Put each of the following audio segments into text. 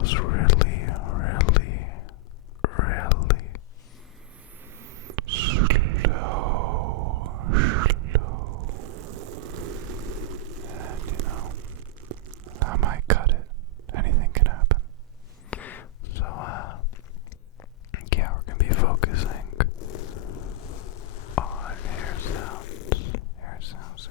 goes really, really, really slow. And I might cut it. Anything can happen. So, yeah, we're gonna be focusing on hair sounds. Hair sounds.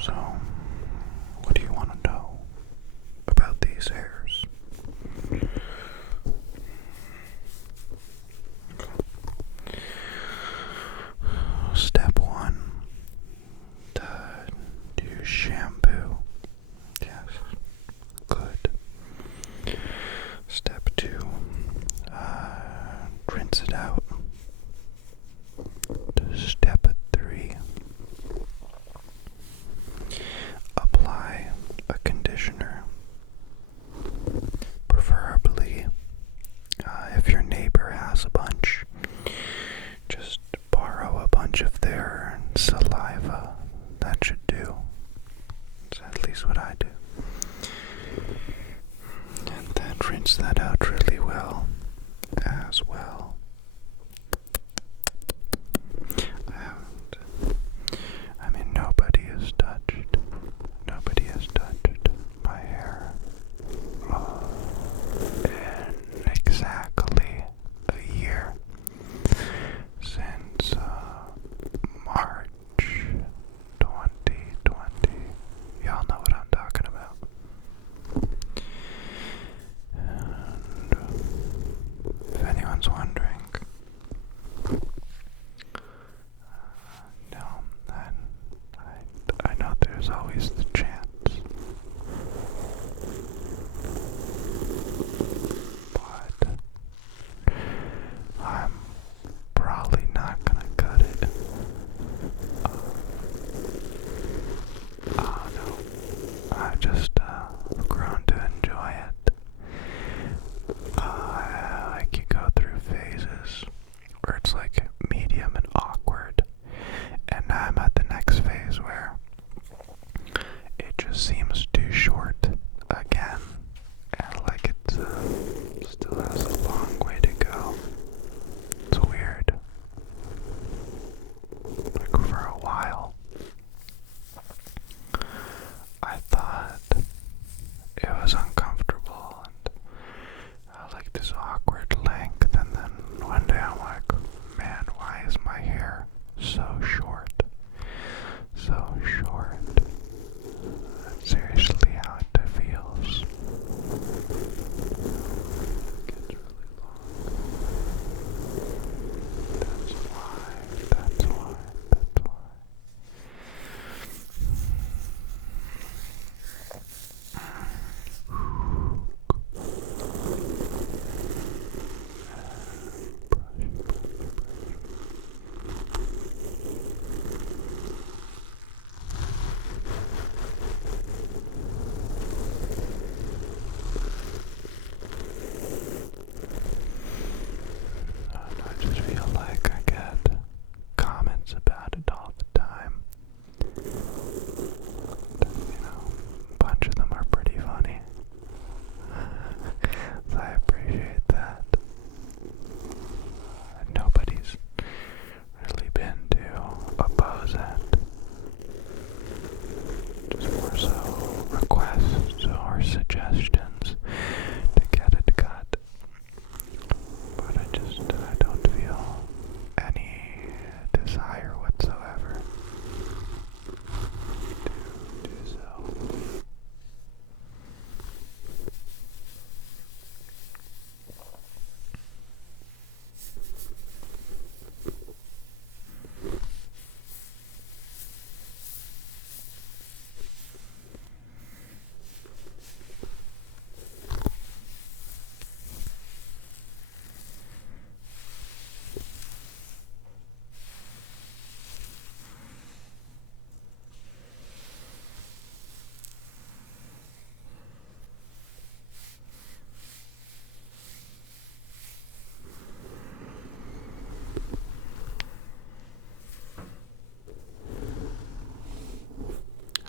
So, what do you want to know about these hairs? Step 1, to do shampoo. Yes, good. Step 2, rinse it out. Step 3, apply a conditioner. Preferably, if your neighbor has a bunch, just borrow a bunch of their saliva. That should do. That's at least what I do. And then rinse that out really well as well. Nobody has touched my hair in exactly a year, since March 2020. Y'all know what I'm talking about. And if anyone's wondering, no, I know there's always the chance. But I'm probably not gonna cut it. No. I've just grown to enjoy it. Like you go through phases where it's like medium and awkward, and now I'm at the next phase where it just seems too short again, and like it still has a long way to go. It's weird. Like for a while, I thought it was uncomfortable and like this awkward length, and then one day I'm like, man, why is my hair so short? So short. That's seriously how it feels. It gets really long. That's why. I just feel like I get comments about it all the time. A bunch of them are pretty funny. So I appreciate that. Nobody's really been to oppose it. Just more so requests or suggestions to get it cut. But I don't feel any desire whatsoever to do so.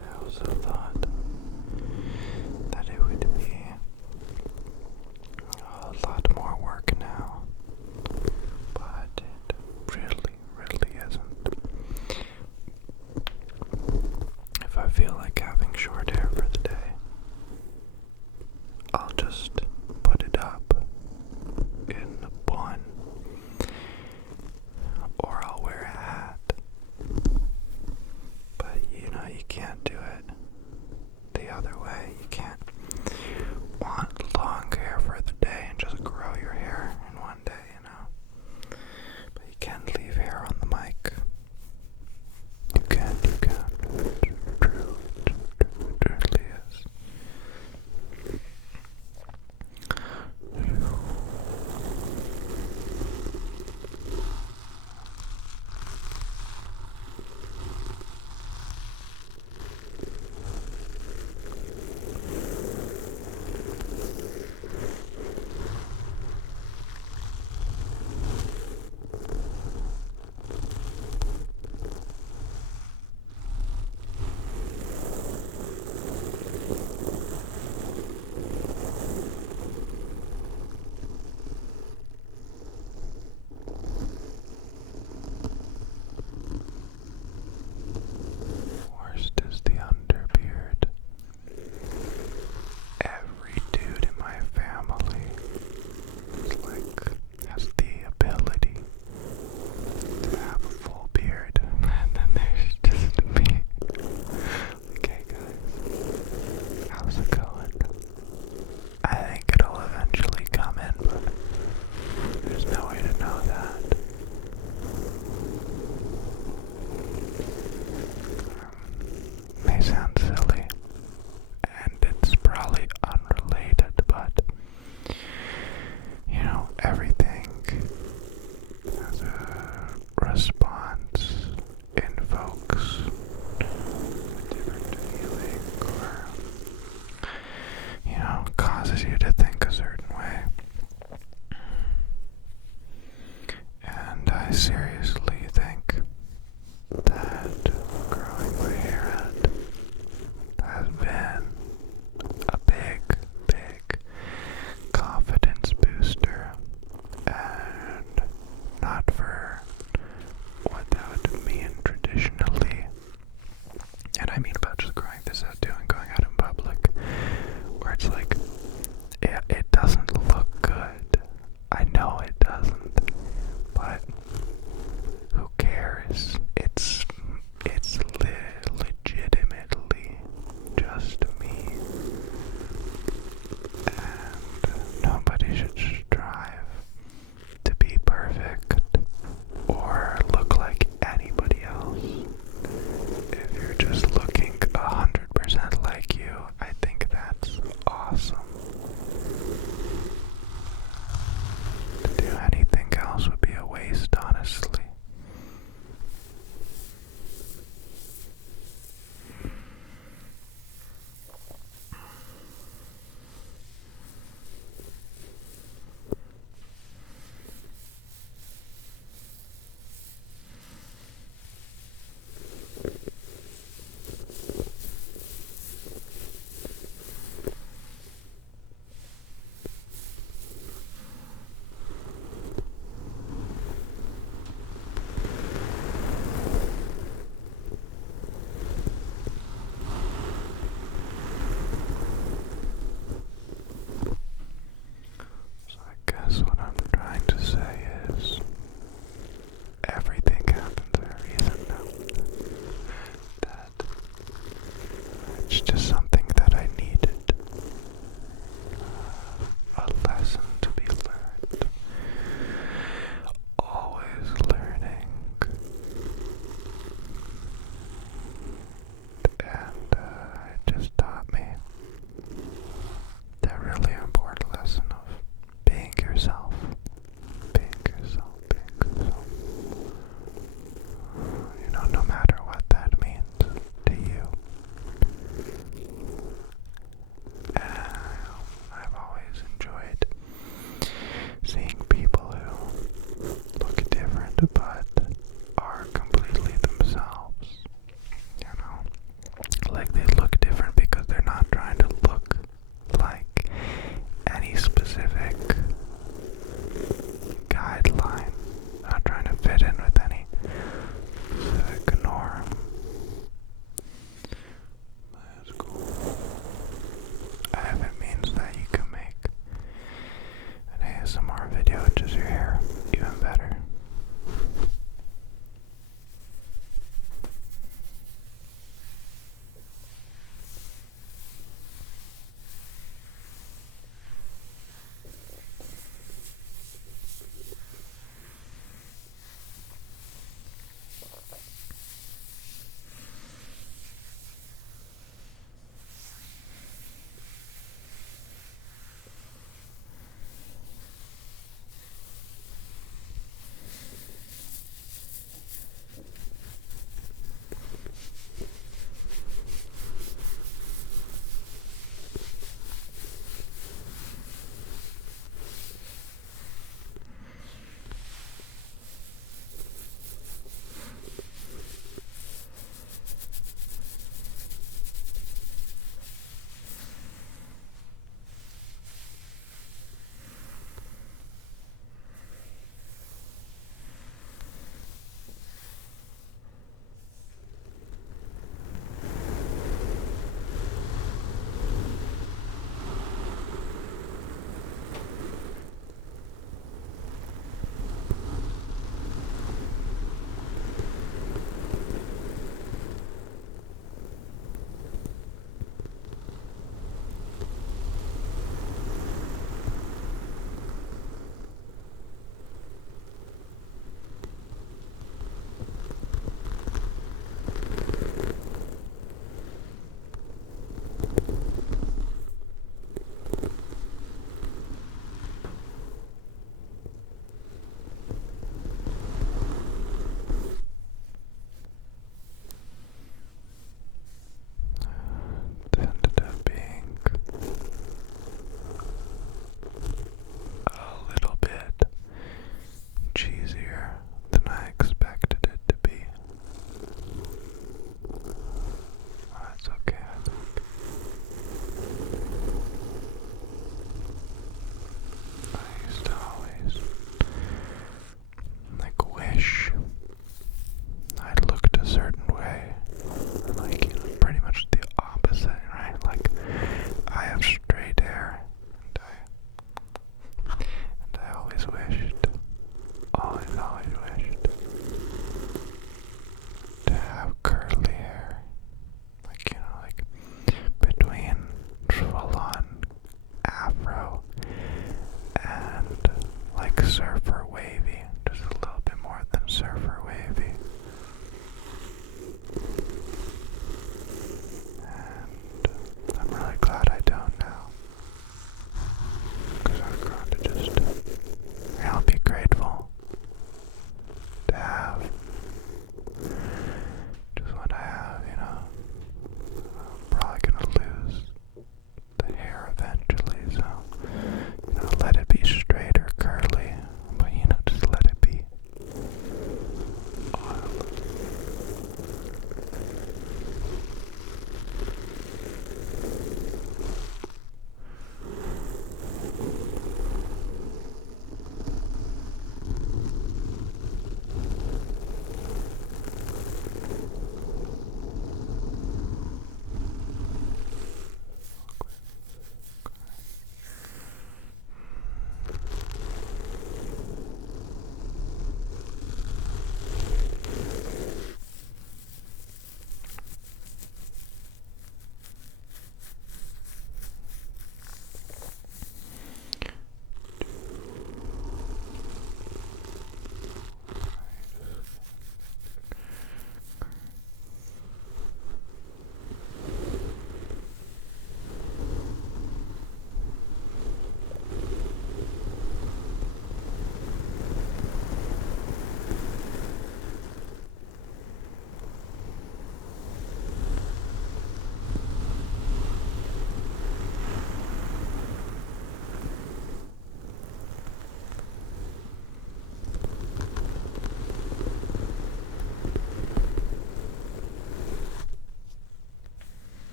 I also thought that it would be a lot more work now, but it really isn't. If I feel like having short hair for the day, I'll just